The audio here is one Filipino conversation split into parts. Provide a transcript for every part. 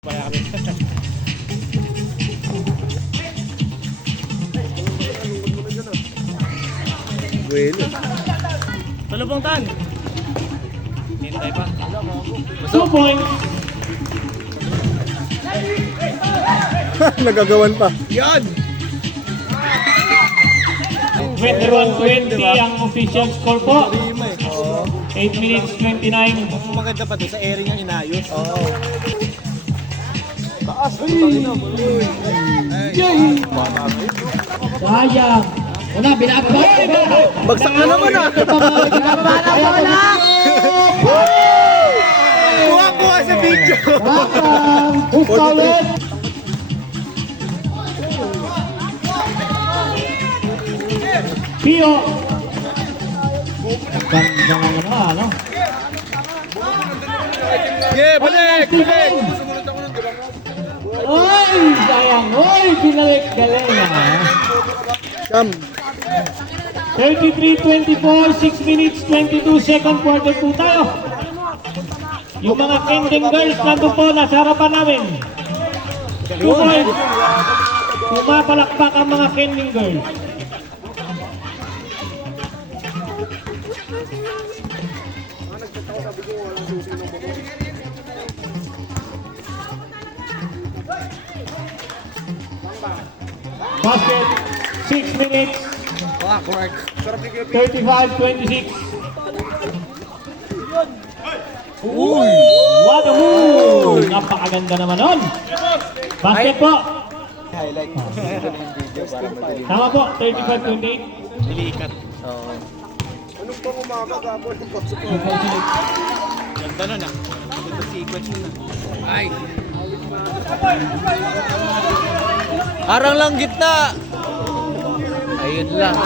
Pala kami. Bueno. Talubong tan. Hintay pa. 2 points. Nagagawan pa. Yan! 21-20 ang official score po. 8 minutes 29. Maganda pa doon sa area niya inayos. Oo. Taas. Sayang. Una, binabay. Bagsak na naman ah! Kuha sa video! Ulit. Pio. Ganda nga naman, ano? Yeah, balik! Balik! Oy, sayang. Oy, binalik. Galing ah. Cam! 33-24, 6 minutes 22 second quarter po tayo. Yung mga Kending girls nandun po nasa harapan namin. 2 points. Pumapalakpak ang mga Kending girls. Basket, 6 minutes. 35-26. Uy! What a move! Napakaganda naman nun. Basket po. Highlight mo sa video para madali. Tama po, 35-28. Nilikat. Oo. Anong pang umakagabol ng pasok ko? Ganda nun ah. Ganda sequence nun ah. Ay! Harang lang gitna! Ayun lang.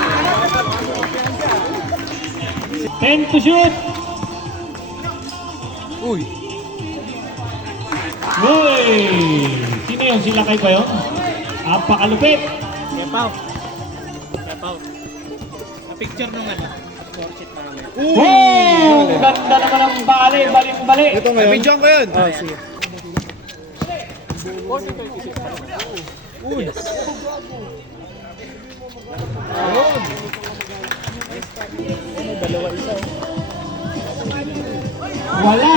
10 to shoot. Uy! Uy! Sino yun? Sila kayo ba yun? Apakalupit. Kepaw. Kepaw. Na-picture nung ano. Score sheet namin. Wow! Ganda naman ang bali. Baling-bali. Ito ngayon? Video ko yun! Ah, sige. Uy! Dalawa-isa. Wala.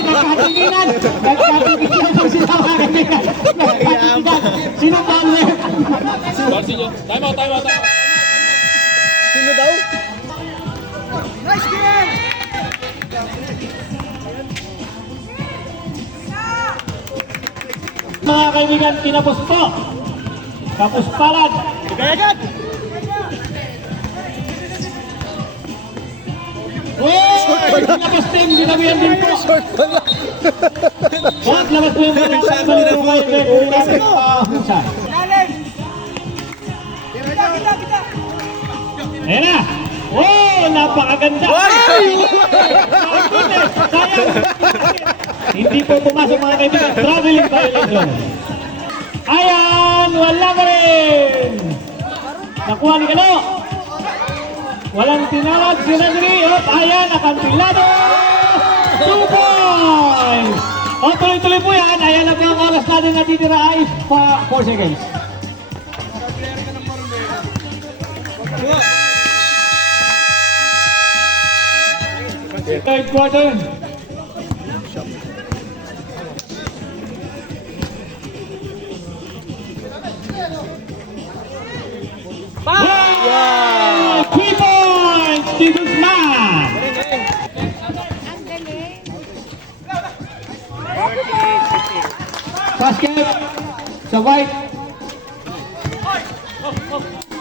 Nagkatinginan. Nagkatinginan po sila mga kaibigan. Nagkatinginan. Sino ba ulit? Time out, time out, time out. Sino daw? Mga kaibigan, tinapos po. Tapos palad. Agad! Uy! Tinapos din. Binabihan din po. Short pala! Bakit labas po yung mga kaibigan po kaibigan? Husay. Ayan na. Oh, napakaganda. Ay! Sayang. Hindi po pumasok mga kaibigan. Traveling violation. Ayan, wala ka rin. Nakuha ni Kalo. Walang tinawag si Rodri. Ayan, nakampilado. 2 points. O, tuloy-tuloy po yan. Ayan na po ang oras natin natitira ay 4 seconds. Third quarter. Wow! 3 points to Guzman. Basket sa White.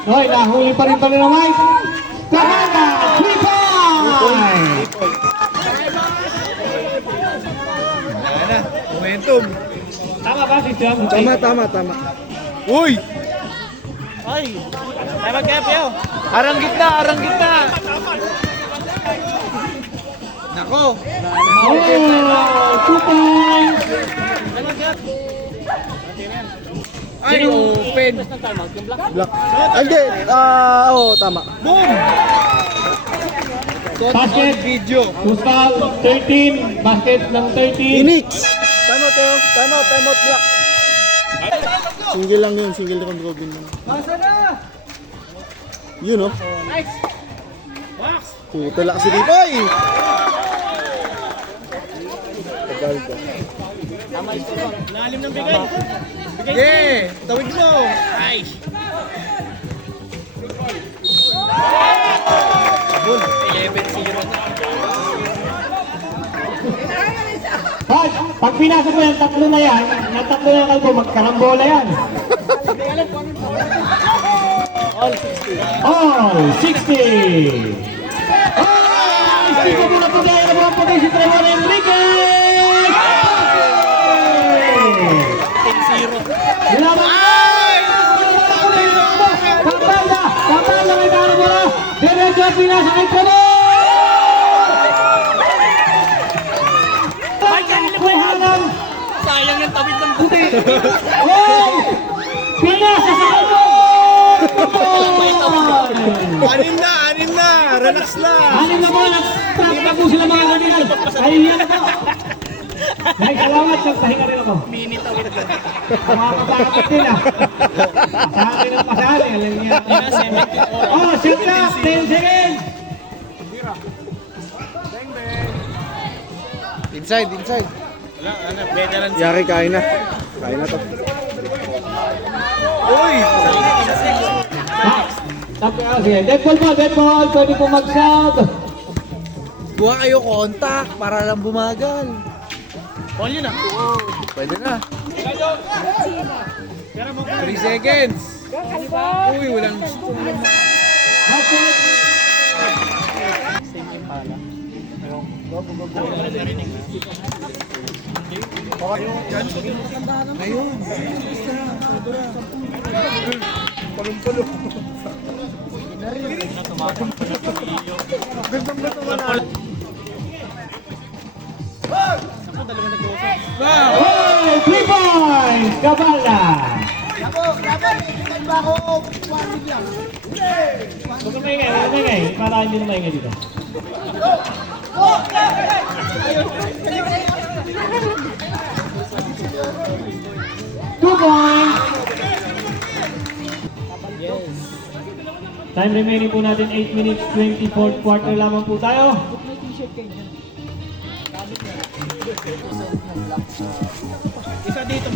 Hoy, nahuli pa rin pala ng White. Kamanga! 3 points! Ayan na, momentum. Tama ba si Tiago? Tama. Uy! Ay! Time out kaya Pio. Arang gitna! Nako! Oh, 2 points! Ay, open! Block. Hindi, tama. Boom! Basket. Video. Kusal, 13. Basket ng 13. Phoenix! Tama, kayo. Time out block. Single lang yun, single round robin lang. Yun oh. Nice! Wax! Puta lang si Ripoy! Tagal ko. Lalim ng bigay. Yeah! Tawid mo! Nice! 11-0 na. Pag pinasok mo yung tatlo na yan, yung tatlo na kalbo, magkarambola yan. All 60. All 60! Oh! Stiko muna po tayo na mga puti si Trevor Enriquez! 10-0. Laban! Kapala! Kapala may talo mo na! Diretso at pinasok kay Trevor! Kuhanan! Sayang yung tabit ng puti. Hoy! Pinasa sa kalbo! Anim na! Relax na! Anim na po, nag-trap na po sila mga kanilan. Ayun yan po. Ay, salamat, nagpahinga rin ako. Mini tawid ka. Makakapagod din ah. Pasali ng pasali, alam niya. Oh, shot clock, 10 seconds. Inside. Wala, veteran. Yari, kain na. Kain na to. Uy! Sige, dead ball. Pwede po mag-shot. Buha kayo contact para lang bumagal. All yun ah. Pwede na. Pero mo 3 seconds. Uy, walang gusto. Ngayon. Palong-palong. Oh, 3 points, Kabala. Huwag ka maingay. Para hindi na maingay dito. Two points. Time remaining po natin 8 minutes 24th quarter lamang po tayo. isa dito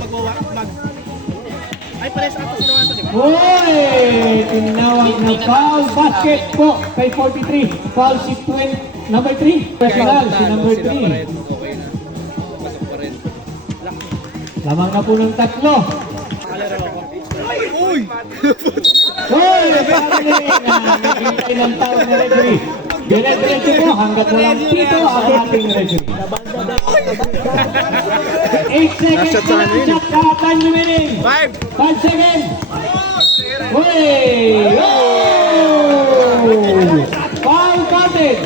ay pares ata sila nga ito, di ba? Hoy! Tinawag na foul basket po kay 43. Foul si number 3. Personal si number 3. Okay na. Pasok pa rin. Lamang na po ng tatlo. Kalaro ako. Uy! Hoy! Naghintay ng tao na referee. Dire-diretso po hanggat walang pito ang ating referee. 8 seconds Nasa na lang shot ka. Time remaining. 5 seconds. Hoy! Oh! Foul counted.